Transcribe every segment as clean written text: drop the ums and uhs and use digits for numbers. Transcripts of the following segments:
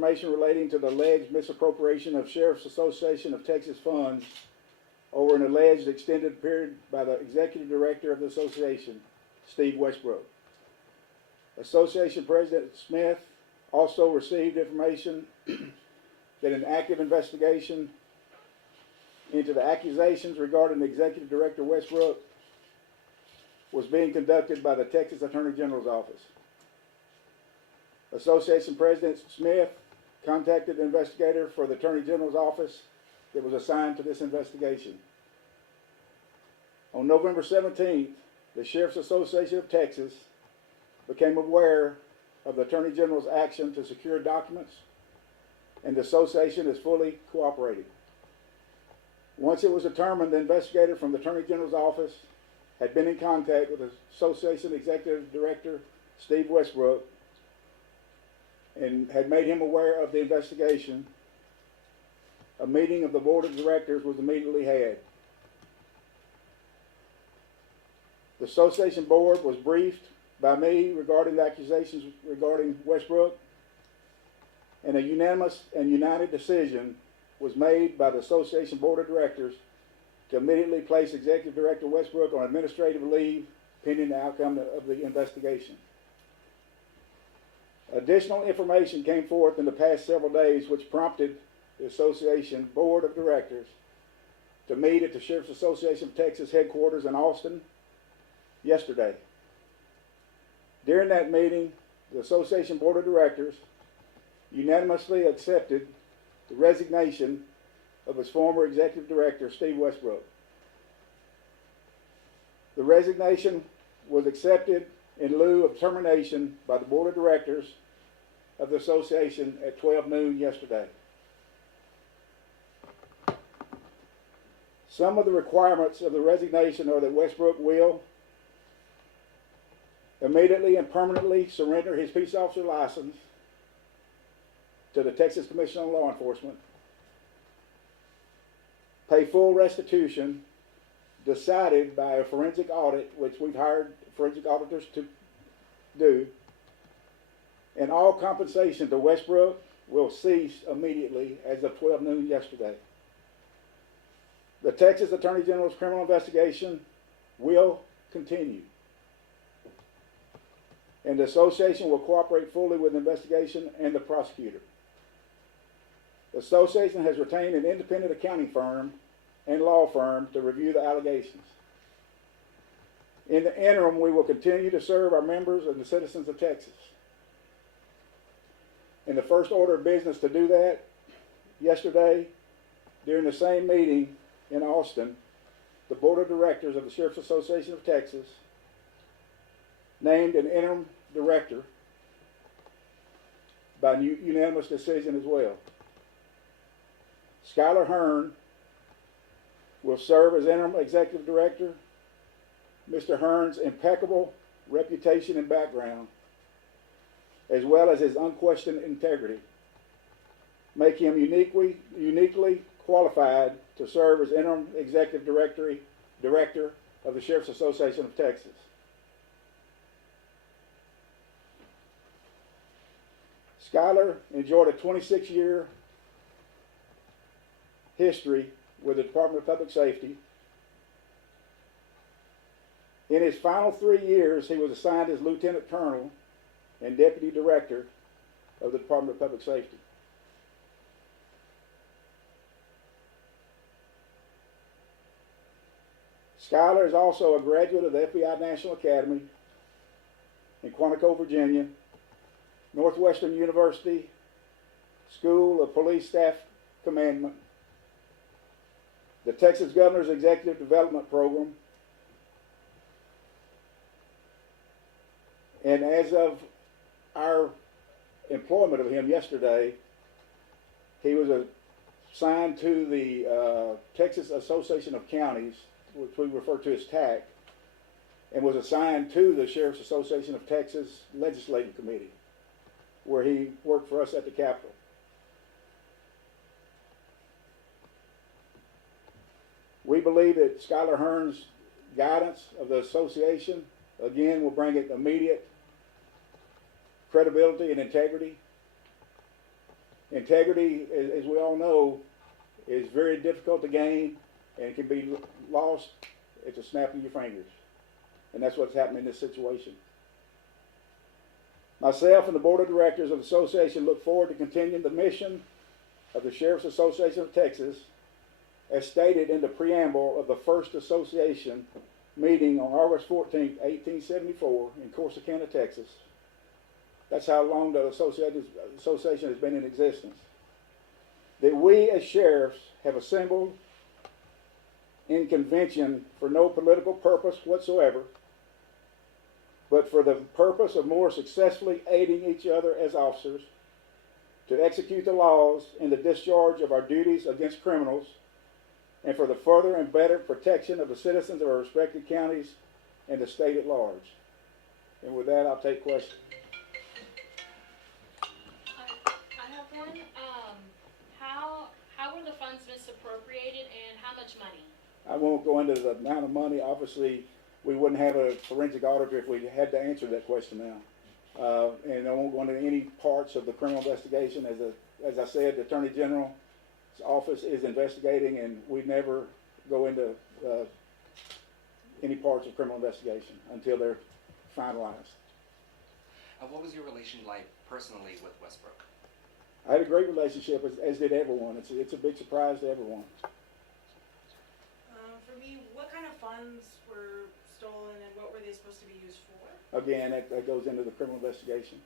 information relating to the alleged misappropriation of Sheriff's Association of Texas funds over an alleged extended period by the Executive Director of the Association, Steve Westbrook. Association President Smith also received information that an active investigation into the accusations regarding the Executive Director Westbrook was being conducted by the Texas Attorney General's office. Association President Smith contacted the investigator for the Attorney General's office that was assigned to this investigation. On November 17th, the Sheriff's Association of Texas became aware of the Attorney General's action to secure documents, and the association is fully cooperating. Once it was determined the investigator from the Attorney General's office had been in contact with the Association Executive Director, Steve Westbrook, and had made him aware of the investigation, a meeting of the Board of Directors was immediately had. The Association Board was briefed by me regarding the accusations regarding Westbrook, and a unanimous and united decision was made by the Association Board of Directors to immediately place Executive Director Westbrook on administrative leave pending the outcome of the investigation. Additional information came forth in the past several days which prompted the Association Board of Directors to meet at the Sheriff's Association of Texas headquarters in Austin yesterday. During that meeting, the Association Board of Directors unanimously accepted the resignation of its former Executive Director, Steve Westbrook. The resignation was accepted in lieu of termination by the Board of Directors of the Association at 12 noon yesterday. Some of the requirements of the resignation are that Westbrook will immediately and permanently surrender his peace officer license to the Texas Commission on Law Enforcement, pay full restitution decided by a forensic audit, which we've hired forensic auditors to do, and all compensation to Westbrook will cease immediately as of 12 noon yesterday. The Texas Attorney General's criminal investigation will continue, and the association will cooperate fully with the investigation and the prosecutor. The association has retained an independent accounting firm and law firm to review the allegations. In the interim, we will continue to serve our members and the citizens of Texas. In the first order of business to do that, yesterday, during the same meeting in Austin, the Board of Directors of the Sheriff's Association of Texas named an interim director by unanimous decision as well. Skylar Hearn will serve as interim executive director. Mr. Hearn's impeccable reputation and background, as well as his unquestioned integrity, make him uniquely qualified to serve as interim executive director of the Sheriff's Association of Texas. Skylar enjoyed a 26-year history with the Department of Public Safety. In his final 3 years, he was assigned as Lieutenant Colonel and Deputy Director of the Department of Public Safety. Skylar is also a graduate of the FBI National Academy in Quantico, Virginia, Northwestern University School of Police Staff Commandment, the Texas Governor's Executive Development Program, and as of our employment of him yesterday, he was assigned to the Texas Association of Counties, which we refer to as TAC, and was assigned to the Sheriff's Association of Texas Legislative Committee, where he worked for us at the Capitol. We believe that Skylar Hearn's guidance of the association, again, will bring it immediate credibility and integrity. Integrity, as we all know, is very difficult to gain and can be lost at the snap of your fingers. And that's what's happened in this situation. Myself and the Board of Directors of the Association look forward to continuing the mission of the Sheriff's Association of Texas as stated in the preamble of the first association meeting on August 14, 1874 in Corsicana, Texas. That's how long the association has been in existence. That we as sheriffs have assembled in convention for no political purpose whatsoever, but for the purpose of more successfully aiding each other as officers to execute the laws in the discharge of our duties against criminals and for the further and better protection of the citizens of our respective counties and the state at large. And with that, I'll take questions. I have one. How were the funds misappropriated and how much money? I won't go into the amount of money. Obviously, we wouldn't have a forensic auditor if we had to answer that question now. And I won't go into any parts of the criminal investigation. As I said, the Attorney General's office is investigating, and we never go into any parts of criminal investigation until they're finalized. What was your relation like personally with Westbrook? I had a great relationship, as did everyone. It's a big surprise to everyone. For me, what kind of funds were stolen and what were they supposed to be used for? Again, that goes into the criminal investigation.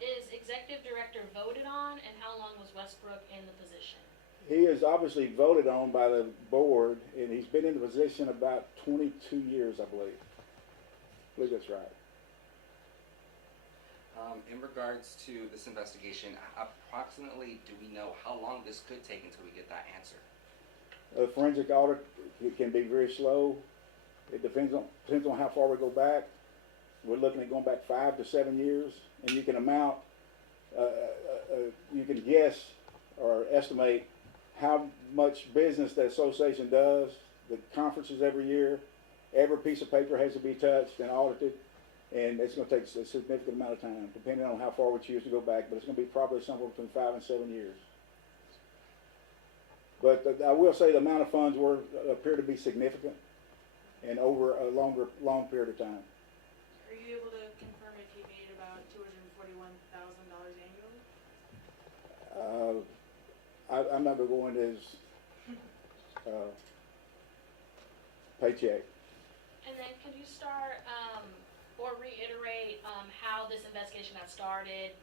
Is executive director voted on, and how long was Westbrook in the position? He is obviously voted on by the board, and he's been in the position about 22 years, I believe. I believe that's right. In regards to this investigation, approximately do we know how long this could take until we get that answer? A forensic audit, it can be very slow. It depends on how far we go back. We're looking at going back 5 to 7 years, and you can you can guess or estimate how much business the association does, the conferences every year. Every piece of paper has to be touched and audited, and it's going to take a significant amount of time, depending on how far we choose to go back, but it's going to be probably somewhere between 5 and 7 years. But I will say the amount of funds appear to be significant and over a long period of time. Are you able to confirm if he made about $241,000 annually? I'm not going to go into his paycheck. And then can you start or reiterate how this investigation got started?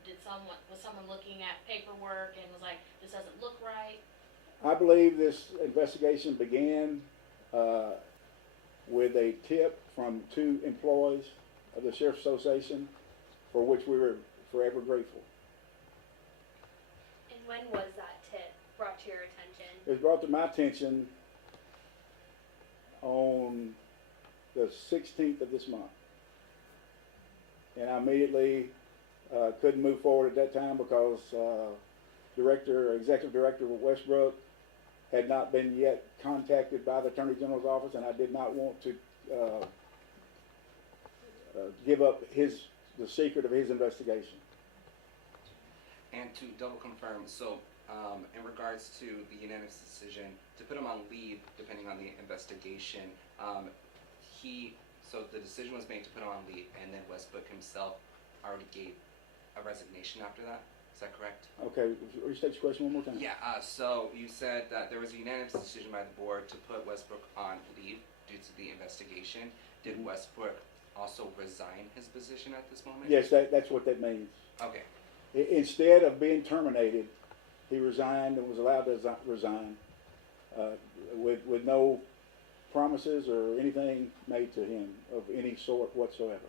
Was someone looking at paperwork and was like, this doesn't look right? I believe this investigation began with a tip from 2 employees of the Sheriff's Association, for which we were forever grateful. And when was that tip brought to your attention? It was brought to my attention on the 16th of this month. And I immediately couldn't move forward at that time because Executive Director Westbrook had not been yet contacted by the Attorney General's office, and I did not want to give up the secret of his investigation. And to double confirm, so in regards to the unanimous decision to put him on leave, depending on the investigation, so the decision was made to put him on leave, and then Westbrook himself already gave a resignation after that. Is that correct? Okay, restate your question one more time. Yeah, so you said that there was a unanimous decision by the board to put Westbrook on leave due to the investigation. Did Westbrook also resign his position at this moment? Yes, that's what that means. Okay. Instead of being terminated, he resigned and was allowed to resign with no promises or anything made to him of any sort whatsoever.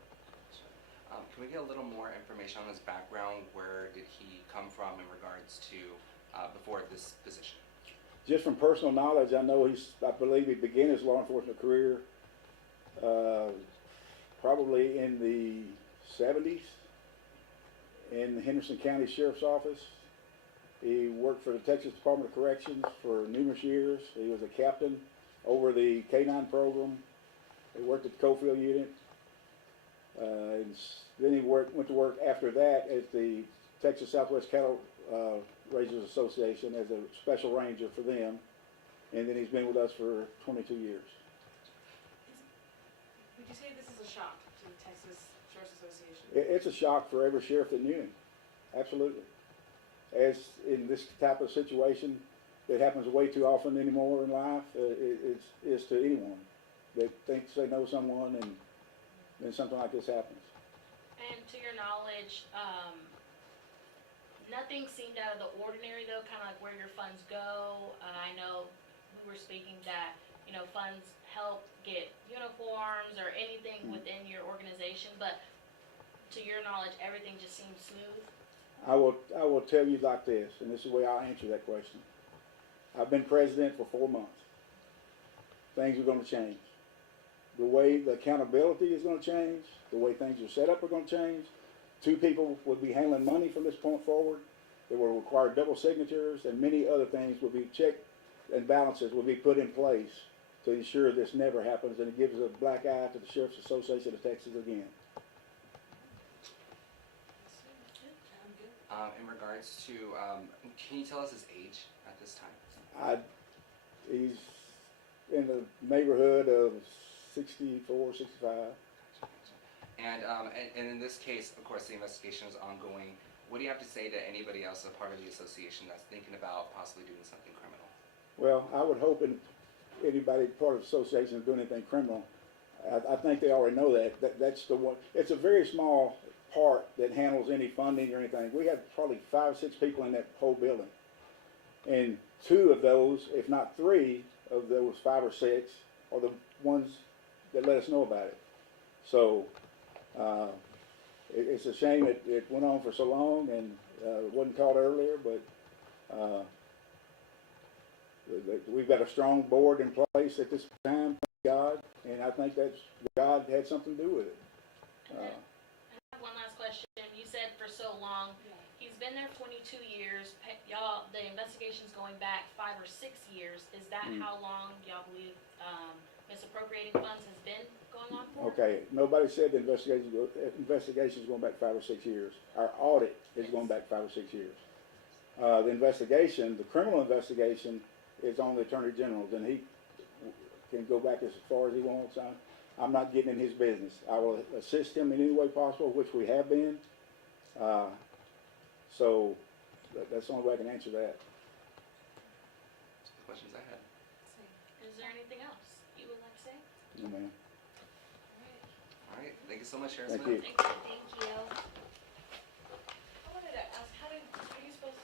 Can we get a little more information on his background? Where did he come from in regards to before this position? Just from personal knowledge, I believe he began his law enforcement career probably in the 70s in the Henderson County Sheriff's Office. He worked for the Texas Department of Corrections for numerous years. He was a captain over the K-9 program. He worked at the Cofield unit. And then he went to work after that at the Texas Southwest Cattle Rangers Association as a special ranger for them. And then he's been with us for 22 years. Would you say this is a shock to the Texas Sheriff's Association? It's a shock for every sheriff that knew him, absolutely. As in this type of situation that happens way too often anymore in life, it's to anyone that thinks they know someone and then something like this happens. And to your knowledge, nothing seemed out of the ordinary though, kind of like where your funds go. I know we were speaking that, you know, funds help get uniforms or anything within your organization, but to your knowledge, everything just seems smooth. I will tell you like this, and this is the way I'll answer that question. I've been president for 4 months. Things are going to change. The way the accountability is going to change, the way things are set up are going to change. 2 people would be handling money from this point forward. They will require double signatures, and many other things will be checked and balances will be put in place to ensure this never happens, and it gives a black eye to the Sheriff's Association of Texas again. In regards to, can you tell us his age at this time? He's in the neighborhood of 64, 65. And in this case, of course, the investigation is ongoing. What do you have to say to anybody else a part of the association that's thinking about possibly doing something criminal? Well, I would hope anybody part of the association is doing anything criminal. I think they already know that. That's the one. It's a very small part that handles any funding or anything. We have probably 5 or 6 people in that whole building. And 2 of those, if not 3 of those 5 or 6, are the ones that let us know about it. So it's a shame it went on for so long and it wasn't caught earlier, but we've got a strong board in place at this time, thank God, and I think that's God had something to do with it. I have one last question. You said for so long, he's been there 22 years. Y'all, the investigation's going back 5 or 6 years. Is that how long y'all believe misappropriating funds has been going on for? Okay, nobody said the investigation's going back 5 or 6 years. Our audit is going back 5 or 6 years. The investigation, the criminal investigation, is on the Attorney General's, and he can go back as far as he wants. I'm not getting in his business. I will assist him in any way possible, which we have been. So that's the only way I can answer that. That's the questions I had. Is there anything else you would like to say? No, ma'am. All right, thank you so much, Sheriff Thank Smith. you. Thank you. I wanted to ask, how do you spell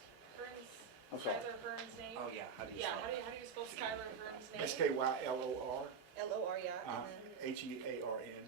I'm sorry. Skylar Hearn's name? Oh yeah, how do you Yeah, spell how do you spell Skylar Hearn's name? SKYLOR L-O-R, yeah, and then HEARN